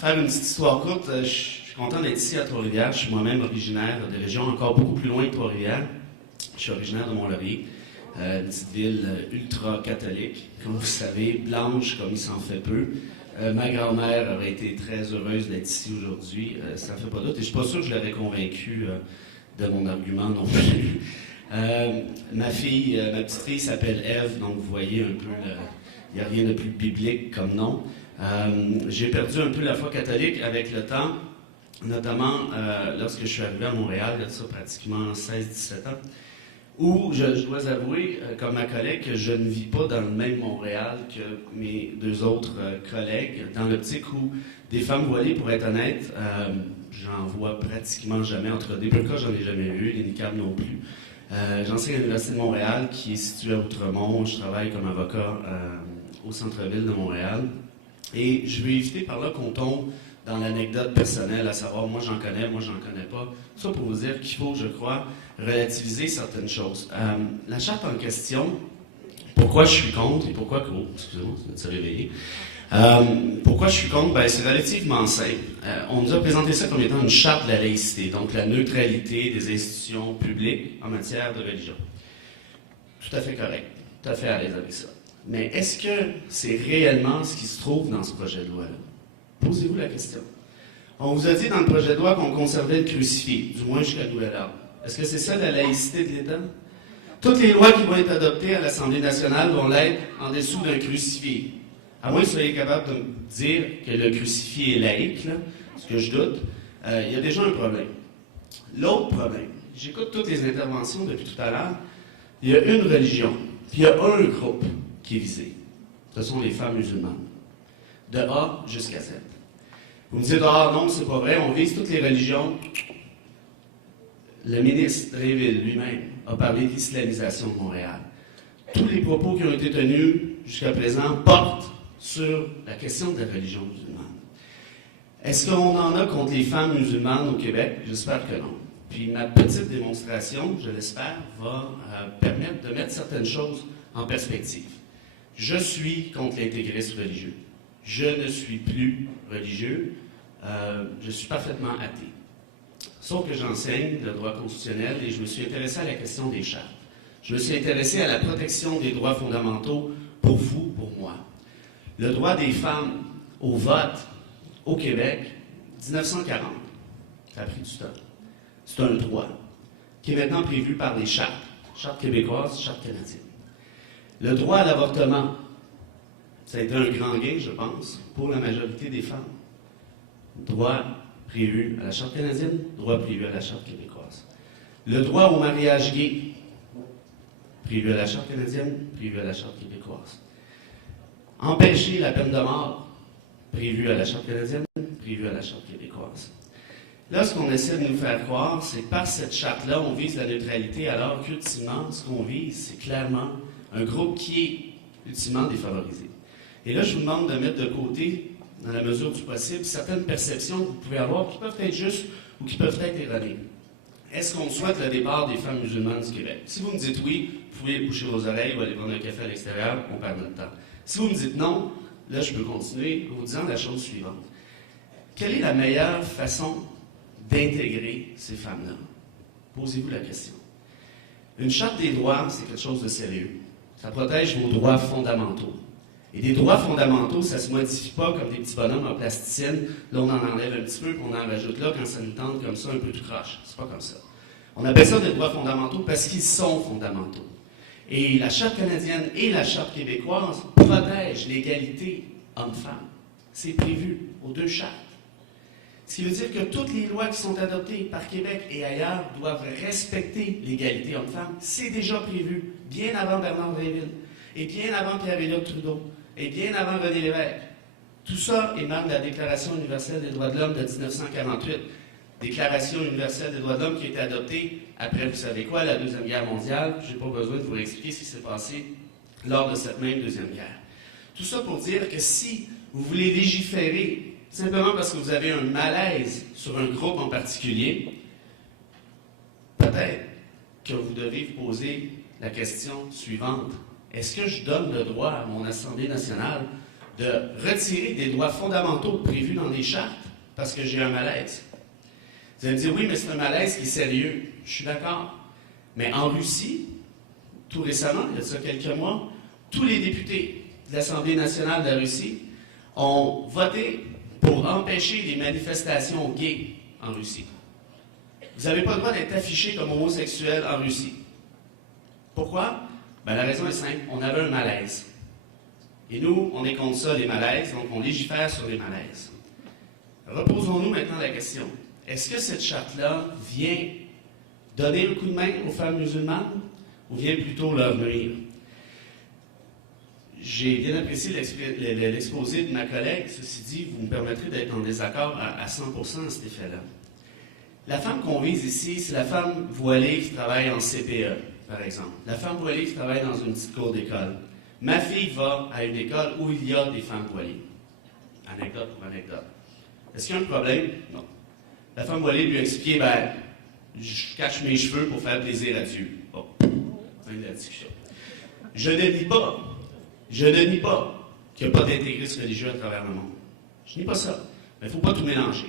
faire une petite histoire courte, je suis content d'être ici à Trois-Rivières. Je suis moi-même originaire de régions encore beaucoup plus loin que Trois-Rivières. Je suis originaire de Mont-Laurier, une petite ville ultra-catholique, comme vous savez, blanche comme il s'en fait peu. Ma grand-mère aurait été très heureuse d'être ici aujourd'hui, ça ne fait pas doute. Et je ne suis pas sûr que je l'avais convaincue de mon argument non plus. Ma petite fille s'appelle Ève, donc vous voyez un peu, il n'y a rien de plus biblique comme nom. J'ai perdu un peu la foi catholique avec le temps, notamment lorsque je suis arrivé à Montréal, il y a ça pratiquement 16-17 ans, où je dois avouer, comme ma collègue, que je ne vis pas dans le même Montréal que mes deux autres collègues, dans l'optique où des femmes voilées, pour être honnête, j'en vois pratiquement jamais. Entre des peu cas, j'en ai jamais vu, les niqabs non plus. J'enseigne à l'Université de Montréal, qui est située à Outremont. Je travaille comme avocat au centre-ville de Montréal. Et je vais éviter par là qu'on tombe dans l'anecdote personnelle, à savoir, moi j'en connais pas. Ça pour vous dire qu'il faut, je crois, relativiser certaines choses. La charte en question, pourquoi je suis contre et pourquoi... Oh, excusez-moi, ça vient de se réveiller. Pourquoi je suis contre? Ben, c'est relativement simple. On nous a présenté ça comme étant une charte de la laïcité, donc la neutralité des institutions publiques en matière de religion. Tout à fait correct, tout à fait à l'aise avec ça. Mais est-ce que c'est réellement ce qui se trouve dans ce projet de loi-là? Posez-vous la question. On vous a dit dans le projet de loi qu'on conservait le crucifix, du moins jusqu'à nouvel ordre. Est-ce que c'est ça la laïcité de l'État? Toutes les lois qui vont être adoptées à l'Assemblée nationale vont l'être en dessous d'un crucifix. À moins que vous soyez capable de me dire que le crucifix est laïque, là, ce que je doute, il y a déjà un problème. L'autre problème, j'écoute toutes les interventions depuis tout à l'heure, il y a une religion, puis il y a un groupe qui est visé. Ce sont les femmes musulmanes. De A jusqu'à Z. Vous me dites, ah non, c'est pas vrai, on vise toutes les religions. Le ministre Drainville lui-même a parlé d'islamisation de Montréal. Tous les propos qui ont été tenus jusqu'à présent portent sur la question de la religion musulmane. Est-ce qu'on en a contre les femmes musulmanes au Québec? J'espère que non. Puis ma petite démonstration, je l'espère, va permettre de mettre certaines choses en perspective. Je suis contre l'intégrisme religieux. Je ne suis plus religieux. Je suis parfaitement athée. Sauf que j'enseigne le droit constitutionnel et je me suis intéressé à la question des chartes. Je me suis intéressé à la protection des droits fondamentaux pour vous, pour moi. Le droit des femmes au vote au Québec, 1940, ça a pris du temps. C'est un droit qui est maintenant prévu par les chartes, charte québécoise, charte canadienne. Le droit à l'avortement, ça a été un grand gain, je pense, pour la majorité des femmes. Droit prévu à la charte canadienne, droit prévu à la charte québécoise. Le droit au mariage gay, prévu à la charte canadienne, prévu à la charte québécoise. Empêcher la peine de mort, prévu à la charte canadienne, prévu à la charte québécoise. Là, ce qu'on essaie de nous faire croire, c'est que par cette charte-là, on vise la neutralité, alors qu'ultimement, ce qu'on vise, c'est clairement un groupe qui est ultimement défavorisé. Et là, je vous demande de mettre de côté, dans la mesure du possible, certaines perceptions que vous pouvez avoir qui peuvent être justes ou qui peuvent être erronées. Est-ce qu'on souhaite le départ des femmes musulmanes du Québec? Si vous me dites oui, vous pouvez boucher vos oreilles ou aller prendre un café à l'extérieur, on perd notre temps. Si vous me dites non, là, je peux continuer en vous disant la chose suivante. Quelle est la meilleure façon d'intégrer ces femmes-là? Posez-vous la question. Une charte des droits, c'est quelque chose de sérieux. Ça protège vos droits fondamentaux. Et des droits fondamentaux, ça ne se modifie pas comme des petits bonhommes en plasticine. Là, on en enlève un petit peu, puis on en rajoute là quand ça nous tente comme ça, un peu tout croche. C'est pas comme ça. On appelle ça des droits fondamentaux parce qu'ils sont fondamentaux. Et la Charte canadienne et la Charte québécoise protègent l'égalité homme-femme. C'est prévu aux deux chartes. Ce qui veut dire que toutes les lois qui sont adoptées par Québec et ailleurs doivent respecter l'égalité homme-femme. C'est déjà prévu, bien avant Bernard Drainville, et bien avant Pierre-Éliott Trudeau, et bien avant René Lévesque. Tout ça émane de la Déclaration universelle des droits de l'homme de 1948. Déclaration universelle des droits de l'homme qui a été adoptée après, vous savez quoi, la Deuxième Guerre mondiale. Je n'ai pas besoin de vous expliquer ce qui s'est passé lors de cette même Deuxième Guerre. Tout ça pour dire que si vous voulez légiférer simplement parce que vous avez un malaise sur un groupe en particulier, peut-être que vous devez vous poser la question suivante. Est-ce que je donne le droit à mon Assemblée nationale de retirer des droits fondamentaux prévus dans les chartes parce que j'ai un malaise. Vous allez me dire, oui, mais c'est un malaise qui est sérieux. Je suis d'accord. Mais en Russie, tout récemment, il y a ça quelques mois, tous les députés de l'Assemblée nationale de la Russie ont voté pour empêcher les manifestations gays en Russie. Vous n'avez pas le droit d'être affiché comme homosexuel en Russie. Pourquoi? Ben, la raison est simple, on avait un malaise. Et nous, on est contre ça, les malaises, donc on légifère sur les malaises. Reposons-nous maintenant la question. Est-ce que cette charte-là vient donner un coup de main aux femmes musulmanes ou vient plutôt leur nuire? J'ai bien apprécié l'exposé de ma collègue. Ceci dit, vous me permettrez d'être en désaccord à 100% à cet effet-là. La femme qu'on vise ici, c'est la femme voilée qui travaille en CPE, par exemple. La femme voilée qui travaille dans une petite cour d'école. Ma fille va à une école où il y a des femmes voilées. Anecdote pour anecdote. Est-ce qu'il y a un problème? Non. La femme voilée lui a expliqué, ben, je cache mes cheveux pour faire plaisir à Dieu. Bon, fin de la discussion. Je ne nie pas qu'il n'y a pas d'intégrisme religieux à travers le monde. Je nie pas ça. Mais il ne faut pas tout mélanger.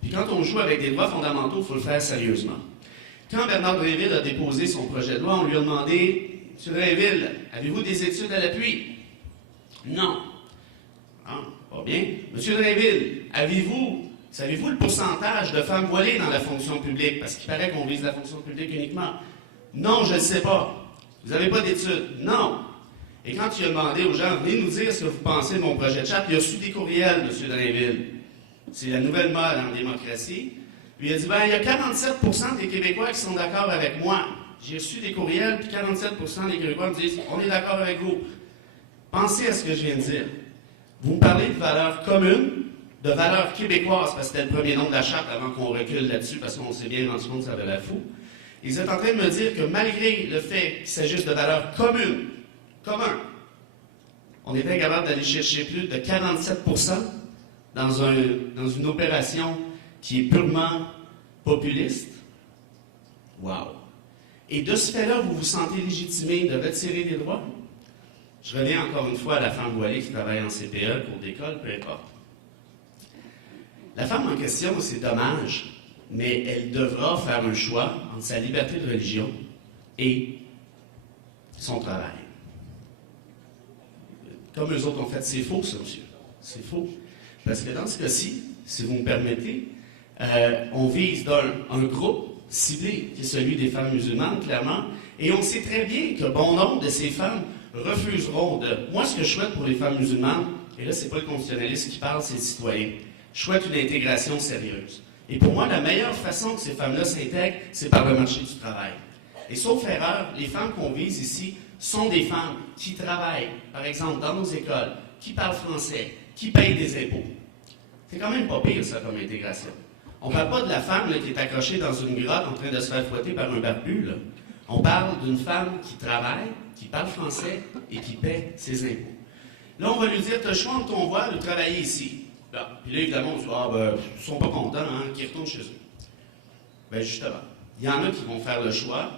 Puis quand on joue avec des droits fondamentaux, il faut le faire sérieusement. Quand Bernard Drinville a déposé son projet de loi, on lui a demandé, M. Drinville, avez-vous des études à l'appui? Non. Ah, pas bien. M. Drinville, savez-vous le pourcentage de femmes voilées dans la fonction publique? Parce qu'il paraît qu'on vise la fonction publique uniquement. Non, je ne le sais pas. Vous n'avez pas d'études? Non. Et quand il a demandé aux gens, venez nous dire ce que vous pensez de mon projet de charte, il a reçu des courriels, M. Drinville. C'est la nouvelle mode en démocratie. Puis il a dit, ben, il y a 47% des Québécois qui sont d'accord avec moi. J'ai reçu des courriels, puis 47% des Québécois me disent, on est d'accord avec vous. Pensez à ce que je viens de dire. Vous me parlez de valeurs communes, de valeurs québécoises, parce que c'était le premier nom de la charte avant qu'on recule là-dessus, parce qu'on s'est bien rendu compte que ça avait la fou. Ils étaient en train de me dire que malgré le fait qu'il s'agisse de valeurs communes, on était capable d'aller chercher plus de 47% dans une opération qui est purement populiste. Wow! Et de ce fait-là, vous vous sentez légitimé de retirer des droits? Je reviens encore une fois à la femme voilée qui travaille en CPE, cours d'école, peu importe. La femme en question, c'est dommage, mais elle devra faire un choix entre sa liberté de religion et son travail. Comme eux autres ont fait, c'est faux, ça, monsieur. C'est faux. Parce que dans ce cas-ci, si vous me permettez, on vise un groupe ciblé, qui est celui des femmes musulmanes, clairement, et on sait très bien que bon nombre de ces femmes refuseront de... Moi, ce que je souhaite pour les femmes musulmanes, et là, c'est pas le constitutionnaliste qui parle, c'est le citoyen, je souhaite une intégration sérieuse. Et pour moi, la meilleure façon que ces femmes-là s'intègrent, c'est par le marché du travail. Et sauf erreur, les femmes qu'on vise ici sont des femmes qui travaillent, par exemple, dans nos écoles, qui parlent français, qui payent des impôts. C'est quand même pas pire, ça, comme intégration. On ne parle pas de la femme là, qui est accrochée dans une grotte en train de se faire fouetter par un barbu. Là. On parle d'une femme qui travaille, qui parle français et qui paie ses impôts. Là, on va lui dire, tu as le choix entre ton voile ou travailler ici. Là. Puis là, évidemment, on se dit, ah, ben, ils sont pas contents, hein, qu'ils retournent chez eux. Bien, justement, il y en a qui vont faire le choix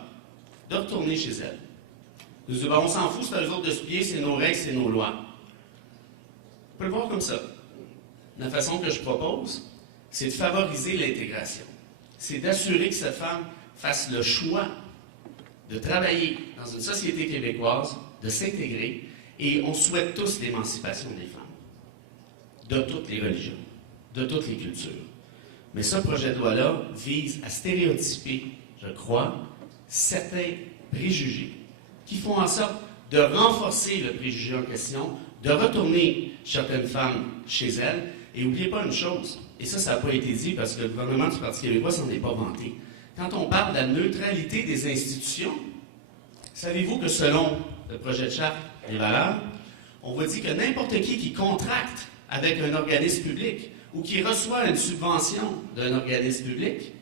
de retourner chez elles. Ils disent, ben, on s'en fout, c'est à eux autres de se plier, c'est nos règles, c'est nos lois. On peut le voir comme ça. La façon que je propose, c'est de favoriser l'intégration. C'est d'assurer que cette femme fasse le choix de travailler dans une société québécoise, de s'intégrer, et on souhaite tous l'émancipation des femmes, de toutes les religions, de toutes les cultures. Mais ce projet de loi-là vise à stéréotyper, je crois, certains préjugés qui font en sorte de renforcer le préjugé en question, de retourner certaines femmes chez elles. Et n'oubliez pas une chose, et ça n'a pas été dit parce que le gouvernement du Parti québécois s'en est pas vanté. Quand on parle de la neutralité des institutions, savez-vous que selon le projet de charte des valeurs, on va dire que n'importe qui contracte avec un organisme public ou qui reçoit une subvention d'un organisme public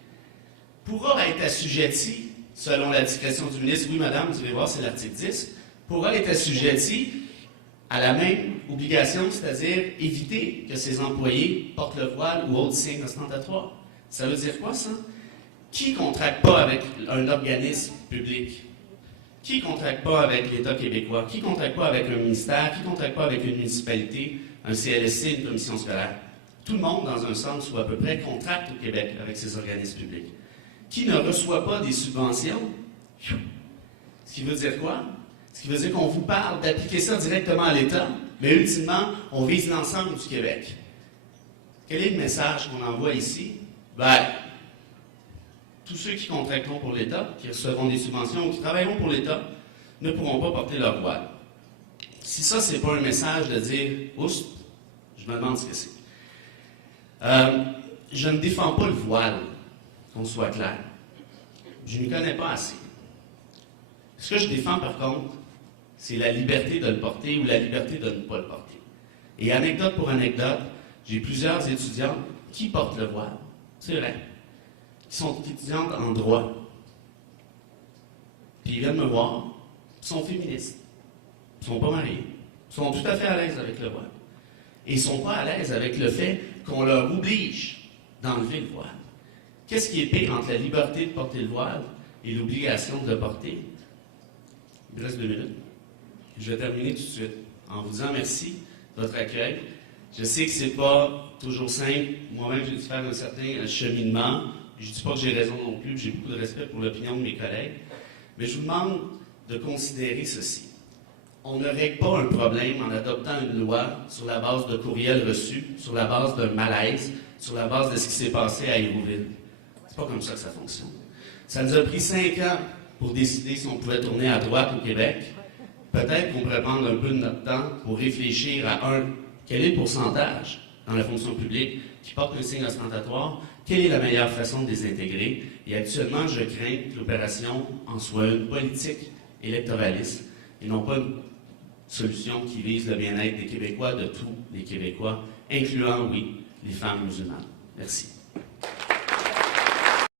pourra être assujetti, selon la discrétion du ministre, oui madame, vous allez voir, c'est l'article 10, pourra être assujetti à la même obligation, c'est-à-dire éviter que ses employés portent le voile ou autres signes ostentatoires. Ça veut dire quoi, ça? Qui ne contracte pas avec un organisme public? Qui ne contracte pas avec l'État québécois? Qui ne contracte pas avec un ministère? Qui ne contracte pas avec une municipalité un CLSC, une commission scolaire. Tout le monde, dans un sens ou à peu près, contracte au Québec avec ces organismes publics. Qui ne reçoit pas des subventions? Ce qui veut dire quoi? Ce qui veut dire qu'on vous parle d'appliquer ça directement à l'État, mais ultimement, on vise l'ensemble du Québec. Quel est le message qu'on envoie ici? Ben, tous ceux qui contracteront pour l'État, qui recevront des subventions ou qui travailleront pour l'État, ne pourront pas porter leur voile. Si ça, c'est pas un message de dire « Oust », je me demande ce que c'est. Je ne défends pas le voile, qu'on soit clair. Je ne connais pas assez. Ce que je défends, par contre, c'est la liberté de le porter ou la liberté de ne pas le porter. Et anecdote pour anecdote, j'ai plusieurs étudiantes qui portent le voile. C'est vrai. Qui sont étudiantes en droit. Puis ils viennent me voir, ils sont féministes. Ils ne sont pas mariés. Ils sont tout à fait à l'aise avec le voile. Et ils ne sont pas à l'aise avec le fait qu'on leur oblige d'enlever le voile. Qu'est-ce qui est pire entre la liberté de porter le voile et l'obligation de le porter? Il me reste 2 minutes. Je vais terminer tout de suite en vous disant merci de votre accueil. Je sais que ce n'est pas toujours simple. Moi-même, j'ai dû faire un certain cheminement. Je ne dis pas que j'ai raison non plus. J'ai beaucoup de respect pour l'opinion de mes collègues. Mais je vous demande de considérer ceci. On ne règle pas un problème en adoptant une loi sur la base de courriels reçus, sur la base d'un malaise, sur la base de ce qui s'est passé à Hérouville. C'est pas comme ça que ça fonctionne. Ça nous a pris 5 ans pour décider si on pouvait tourner à droite au Québec. Peut-être qu'on pourrait prendre un peu de notre temps pour réfléchir à quel est le pourcentage dans la fonction publique qui porte un signe ostentatoire, quelle est la meilleure façon de les intégrer. Et actuellement, je crains que l'opération en soit une politique électoraliste et non pas une solution qui vise le bien-être des Québécois, de tous les Québécois, incluant, oui, les femmes musulmanes. Merci.